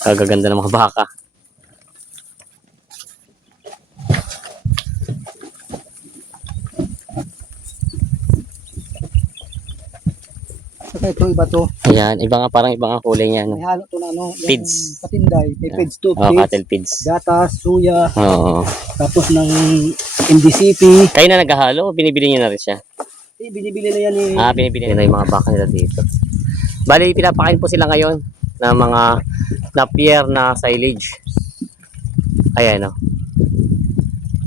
Kagaganda ng mga baka. Saka ito, iba to. Ayan, iba nga, parang iba nga kulay niya. May No? halo to na ano. Feeds. Patinday. May feeds to. Oh, Feeds, cattle feeds. gatas, suya. Oo. Tapos ng MDCP. Kayo na naghahalo, binibili niyo na rin siya? Binibili na yan eh. Binibili na yung mga baka nila dito. Bali, pinapakain po sila ngayon ng mga napier na silage. Ayan, o.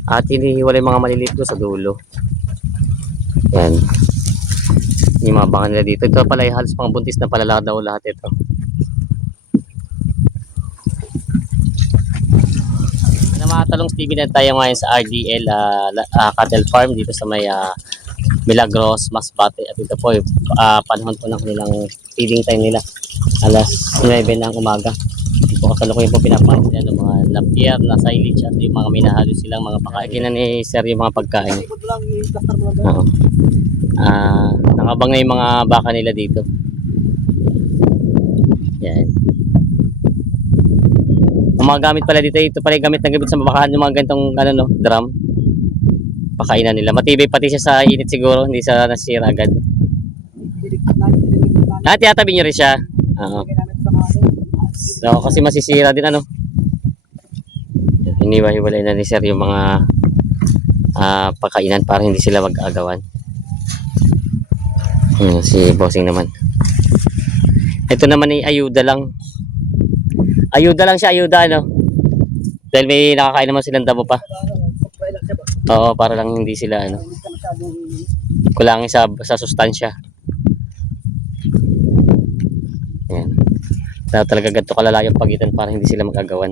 At hinihiwalay mga maliliit doon sa dulo. Ayan. Yung mga baka nila dito. Ito pala yung halos pang buntis na pala daw lahat ito. Mga talong Stevie na tayo ngayon sa RDL Cattle Farm dito sa may Milagros, Masbate. At ito po panahon po ng kanilang feeding time nila. Alas 9 ng umaga. Ito po kasalukuyan po pinapakain sila ng mga napier na silage at yung mga minahalo silang mga pagkain. Kinan ni Sir yung mga pagkain. Oo. Nakabang na yung mga baka nila dito. Yan. Ang mga gamit pala dito, ito pala yung gamit na gamit sa mabakaan, yung mga ganitong drum. Pakainan nila. Matibay pati siya sa init siguro, hindi sa nasira agad. Tiyatabi nyo rin siya. Oo. So, kasi masisira din Hiniwa-hiwalay na ni Sir yung mga pakainan para hindi sila mag-agawan. Si bossing naman. Ito naman ay ayuda lang. Ayuda lang siya, ayuda Dahil may nakakain naman silang damo pa. Oo, para lang hindi sila kulangin sa sustansya. Ayan. Talaga ganito kalala yung pagitan para hindi sila magagawan.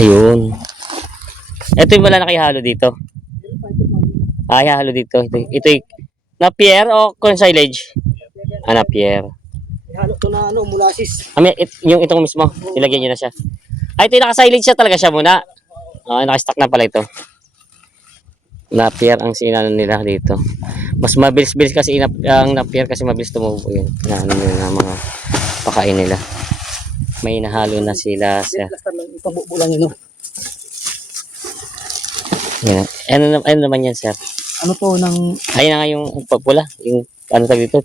Ayun. Ito yung wala nakihalo dito. Halo dito. Ito yung napier o corn silage? Napier. Halo to na molasses. Yung itong mismo, ilagyan niyo na siya. Ito yung naka-silage siya talaga siya muna. Naka-stack na pala ito. Napier ang sinanon nila dito. Mas mabilis-bilis kasi ang napier kasi mabilis tumubo yun. Nila mga pakain nila. May nahalo na sila sa Ipabubulan yun. Yan. Ano naman yan, Sir? Ano to ng... Ayun na nga yung pula. Yung ano tawag dito?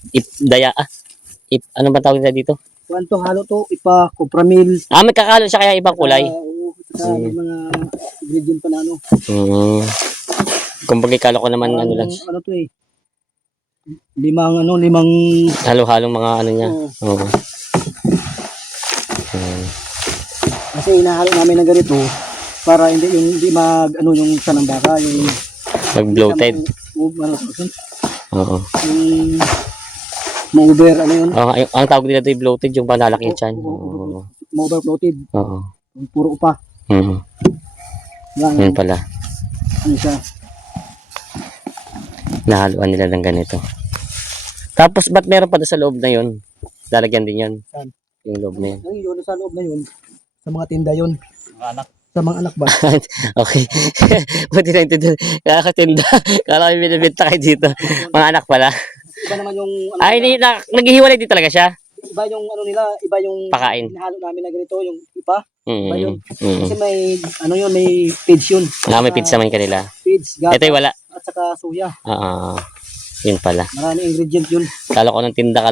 Ano ba tawag nila dito? Kuwanto halo to, compramil. May kakalo siya kaya ibang kulay. May mga ingredient pa na Kung pagkikalo ko naman lang. Ano to eh. Limang halo-halong mga niya. Oo. Kasi inahalo namin na ganito para hindi yung sanang baka yung mag-bloated. Oo. Ma-over yun. Ang tawag nila ito bloated yung panlalaki yung tiyan. Ma-over bloated. Oo. Puro upa. Yan pala. Ano siya? Nahaluan nila ng ganito. Tapos ba't meron pa doon sa loob na yun? Lalagyan din yan. Saan? Yung loob na yun. Yun sa loob na yun. Sa mga tinda yun. Sa mga anak ba? Okay. Buti na intindihan. Kakatinda. Kala ko yung binibenta kayo dito. Mga anak pala. Iba naman yung... naghihiwalay din talaga siya. Iba yung nila, iba yung... Pakain. Hinahalo namin na ganito, yung ipa. Iba yun. Mm. Kasi may, may feeds yun. May feeds naman kanila. Feeds, gatas. Ito yung wala. At saka suya. Yun pala. Maraming ingredient yun. Kala ko ng tinda,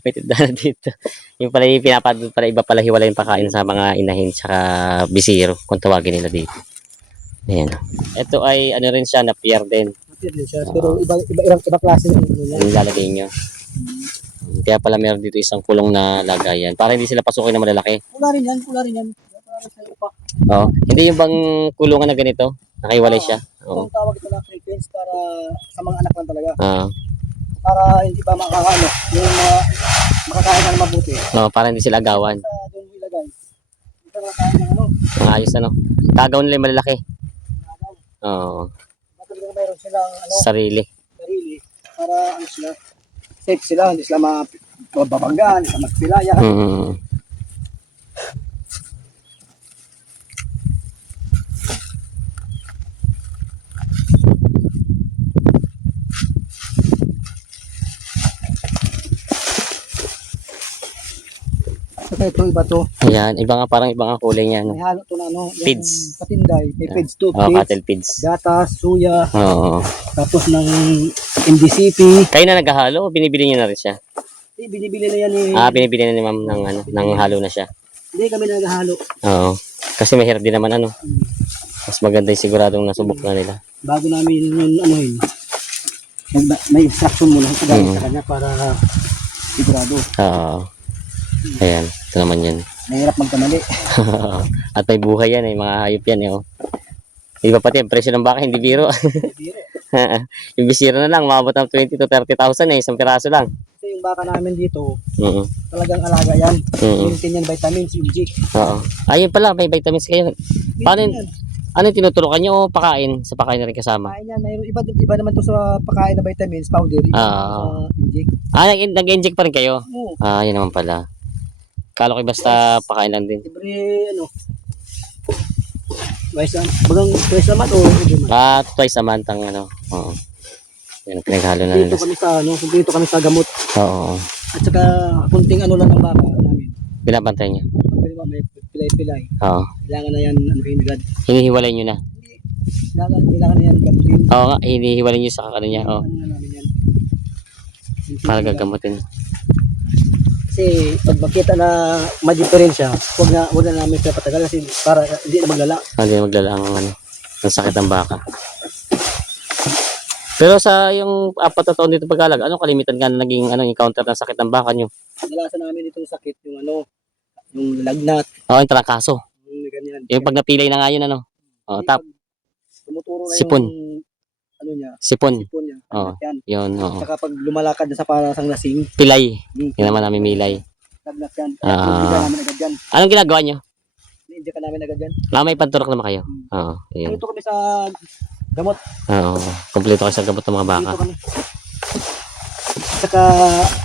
may tinda na dito. Yung pala yung pinapadod pala, iba pala hiwalay yung pakain sa mga inahin tsaka bisiro, kung tawagin nila dito. Ayan. Ito ay rin siya, napier din. Napier din siya, pero iba klase yung lalagay nyo. Kaya pala meron dito isang kulong na lagayan para hindi sila pasukin na malalaki. Kula rin yan. Hindi yung bang kulungan na ganito, nakahiwalay siya. Kung tawag ito na frequency para sa mga anak lang talaga. Para hindi ba yung mga makakain na mabuti. Para hindi sila agawan. Doon mo ilagay. Ito makakain ng ayos Tagaw nila yung malalaki. Oo. Mayroon silang sarili. Para sila safe sila, hindi sila mababanggaan, hindi sila magpilaya. Saka ito, iba to. Ayan, iba nga, parang iba nga kulay niya. May No? halo to na ano. Yung Feeds. Patinday. May feeds to. Oh, Feeds, cattle feeds. gatas, suya, Oo. tapos ng MDCP. Kayo na naghahalo o binibili niyo na rin siya? Binibili na yan eh. Binibili na ni ma'am ng, ng halo na siya. Hindi kami naghahalo. Oo. Kasi mahirap din naman ano. Mas maganda yung siguradong nasubok na nila. Bago namin yun, ano yun. May instruction muna sa sa kanya para sigurado. Oo. Ayan, ito naman yan. Mahirap magkamali. At may buhay yan eh, mga hayop yan eh. Oh. Iba pati ang presyo ng baka, hindi biro. Yung bisira na lang, mabot ng 20 to 30,000 eh, isang piraso lang. Kasi yung baka namin dito, Oo. talagang alaga yan. Mm. Yung yan vitamins, yung G. Oo. Ayun pala, may vitamins kayo. Paano yun? Ano yung tinuturukan nyo o pakain? Sa pakain na rin kasama? Pakain yan, mayroon iba naman to sa pagkain na vitamins, powder, iba Ah. sa inject. Nag-inject pa rin kayo? Oo. Yun naman pala. Kala ko basta pakain lang din. Libre, ano, twice a month o every month. Twice a month ang ano. Oo. Yan, pinaghalo na nila. Dito kami sa, ano, dito kami sa gamot. Oo. At saka, kunting ano lang ang baka namin. Binabantay niyo. May pilay-pilay. Oo. Kailangan na yan, ano rin agad. Hinihiwalay niyo na. Kailangan na yan gamutin. Oo nga, hinihiwalay niyo sa kakano niya. Oo. Ano na namin yan. Para gagamutin. Kasi pag makita na ma-diferensya, wag na namin siya patagal kasi para hindi na maglala. Hindi maglala ang ano, ang sakit ng baka. Pero sa yung 4 na taon dito pagkalag, ano kalimitan nga na naging encounter ng sakit ng baka nyo? Kadalasan namin itong sakit, yung ano, yung lagnat, Oo, yung trangkaso. yung ganyan. Yung pag napilay na nga yun, ano? Oo, Tumuturo na Sipon. yung ano niya, Sipon. sipon niya. Oo. Yan. Yun, oo. Saka pag lumalakad na sa parang lasing, Pilay. Yun naman namin milay. lagnat yan. Ah. Hindi ka namin agad yan. Anong ginagawa nyo? Hindi ka namin agad yan. May panturok naman kayo? Oo, yun. Dito kami sa gamot. Oo, kompleto kayo sa gamot ng mga baka. Dito kami. Saka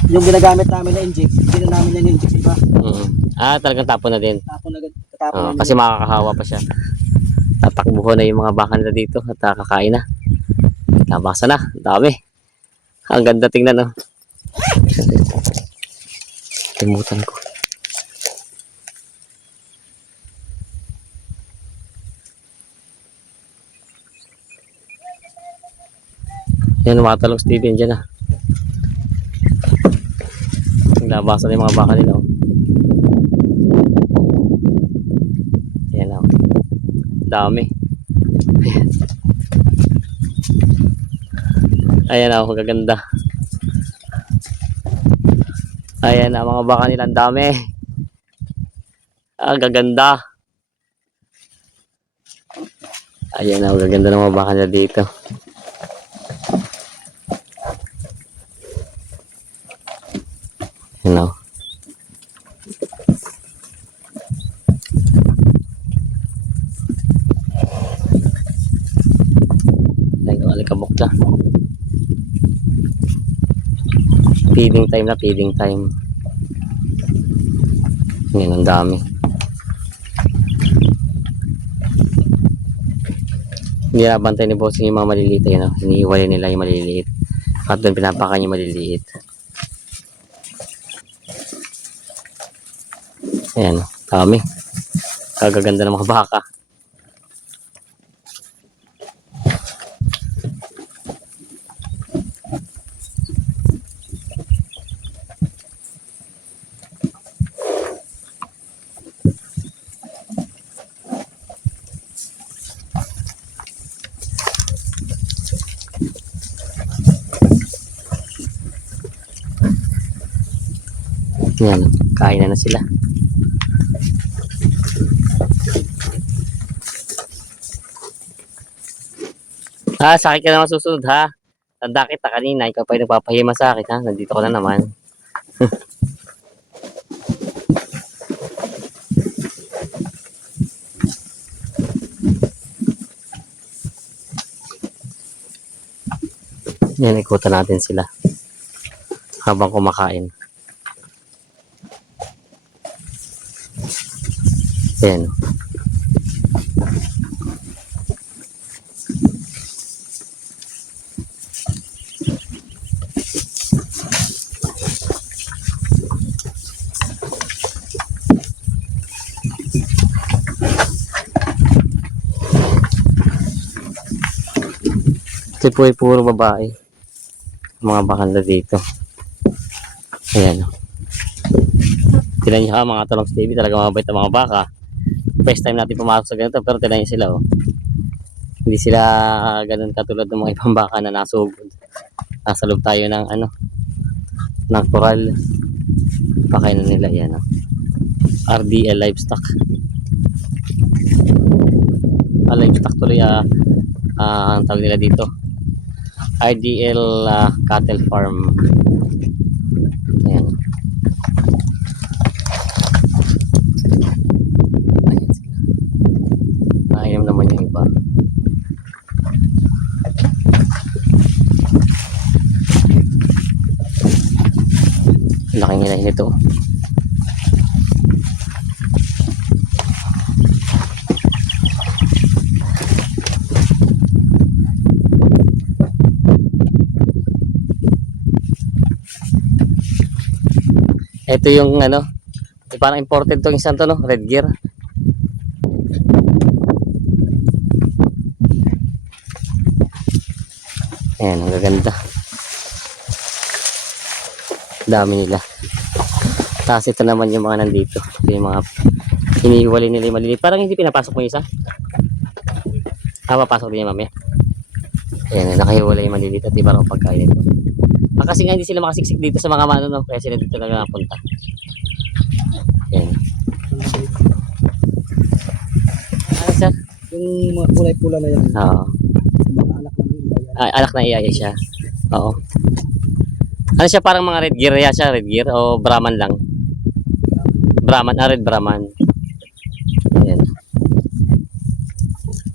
yung ginagamit namin na inject, hindi na namin yan inject iba. Talagang tapon na din. Tapon agad. Tatapon namin. Kasi makakahawa pa siya. Tatakbuho na yung mga baka nila dito at kakain na. Nabasa na, ang dami. Ang ganda tingnan, no? Limutan ko. Yan, matalong Steven dyan, ah. Naglabasan na yung mga baka nila, oh. Yan, oh. Dami. Ayan, oh, gaganda. Ayan, ang mga baka nila, ang dami. Gaganda. Ayan, oh, gaganda ng mga baka nila dito. Ayan, oh. Alikabok na. Feeding time na, feeding time. Yan, ang dami. Hindi nabantay ni bossing yung mga maliliit. Yun, oh. Hinihiwalay nila yung maliliit. At doon pinapakan yung maliliit. Ayan, dami. Kagaganda ng mga baka. Yan, kain na sila. Sakit ka naman susunod, ha? Tanda kita kanina, ikaw pa yung nagpapahima sa akin, ha? Nandito ko na naman. Yan, ikutan natin sila habang kumakain. Yan. Ito po ay puro babae. Mga bakanda dito. Ayan. Tinan niyo ha, mga talong TV, talaga mabait ang mga baka. First time natin pumasok sa ganito, pero tinan niyo sila oh. Hindi sila ganun katulad ng mga ibang baka na nasugod. Nasa loob tayo ng ano, ng coral. Pakainan nila yan oh. RDL livestock. Livestock tuloy ang tawag nila dito. RDL cattle farm. Ayan. Ayan sila. Nainom naman yung iba. Laking nila nito. Ito yung ano, parang imported to isang to no, red gear. Ayan, ang gaganda. Dami nila. Tapos ito naman yung mga nandito. Ito yung mga iniiwalay nila yung maliliit. Parang hindi pinapasok mo isa. Papasok din yung mamaya. Ayan, nakahiwalay yung maliliit at iba raw pagkain ito. Kasi nga hindi sila makasiksik dito sa mga mano, no? Kaya sila dito talaga napunta. Ayan. Ano sir? Yung mga kulay-pula na yan. Oo. Mga anak na ng iba yan. Anak na iyaya siya. Oo. Ano siya, parang mga red gear ya siya, red gear o Brahman lang? Brahman, red Brahman. Ayan.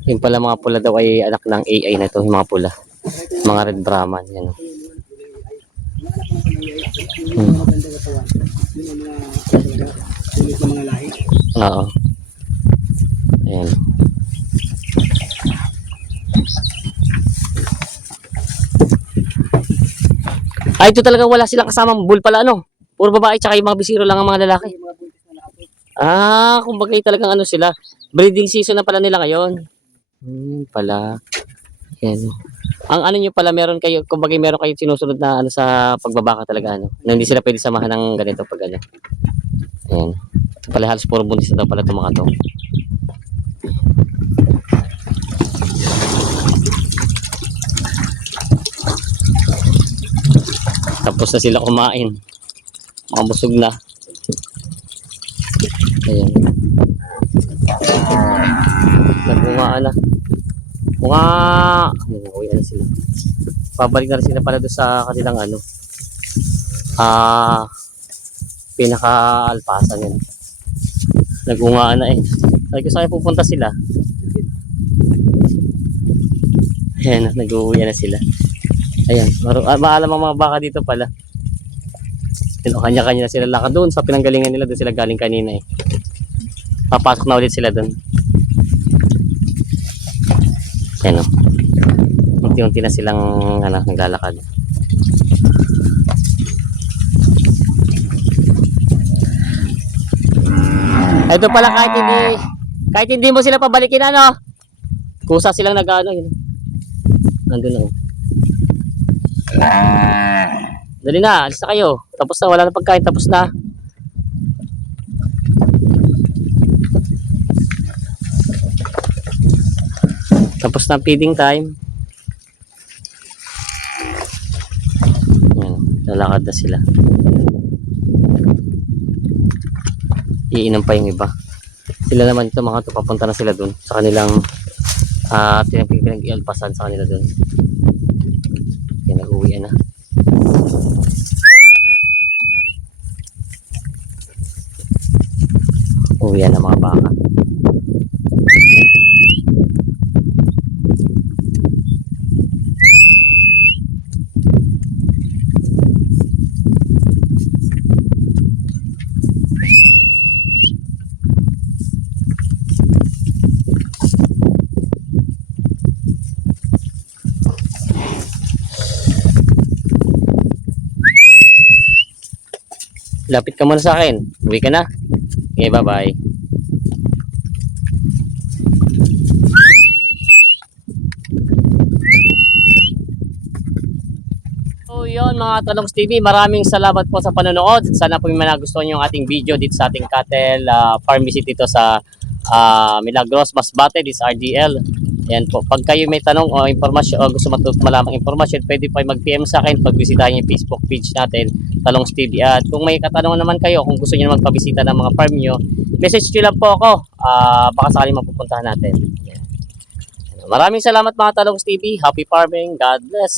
Yung pala mga pula daw ay anak ng AI na to, yung mga pula. Mga red Brahman, yan. Yung mga maganda katawan. Yun ang mga sulit na mga lahi. Oo. Ayan. Ay, ito talaga wala silang kasamang bull pala, ano? Puro babae, tsaka yung mga bisiro lang ang mga lalaki. Yung mga buntis na nakapit. Kumbaga talagang ano sila. Breeding season na pala nila ngayon. Pala. Yan. Ang ano nyo pala, meron kayo, kumbaga meron kayo sinusunod na ano sa pagbabaka talaga, ano? Na hindi sila pwede samahan ng ganito pag ano. Ayan. Ito pala halos puro buntis na daw pala itong mga to. Tapos na sila kumain. Makabusog na. Ayan. Nagbungaan na. Uwi na sila. Pabalik na rin sila pala doon sa kanilang ano. Pinaka-alpasan yan. Nagbungaan na eh. Sabi ko saan pupunta sila. Ayan, nag-uwi na sila. Ayan, maalam ang mga baka dito pala. Kanya-kanya na sila lakad doon sa pinanggalingan nila. Doon sila galing kanina eh. Papasok na ulit sila doon. Ayan o. Unti-unti na silang naglalakad. Ito pala kahit hindi mo sila pabalikin ano. Kusa silang nag-ano yun. Nandun na o. Dali na, alis na kayo. Tapos na, wala na pagkain, tapos na. Tapos na feeding time. Ayan, lalakad na sila. Iinom pa yung iba. Sila naman ito, mga ito, papunta na sila dun sa kanilang pinag-ialpasan sa kanila dun. Yan, nag-uwi na. Uwi na mga baka. Lapit ka muna sa akin. Uwi ka na. Okay, bye-bye. mga Talongs TV, maraming salamat po sa panonood. Sana po may nagustuhan nyo yung ating video dito sa ating cattle farm visit dito sa Milagros, Masbate, this RDL. Ayan po, pag kayo may tanong o impormasyon o gusto malamang impormasyon, pwede po mag-PM sa akin, pagbisitahin yung Facebook page natin, Talongs TV. At kung may katanungan naman kayo, kung gusto niyo magpabisita ng mga farm nyo, message nyo lang po ako, baka sakaling mapupuntahan natin. Ayan. Maraming salamat mga Talongs TV, happy farming, God bless!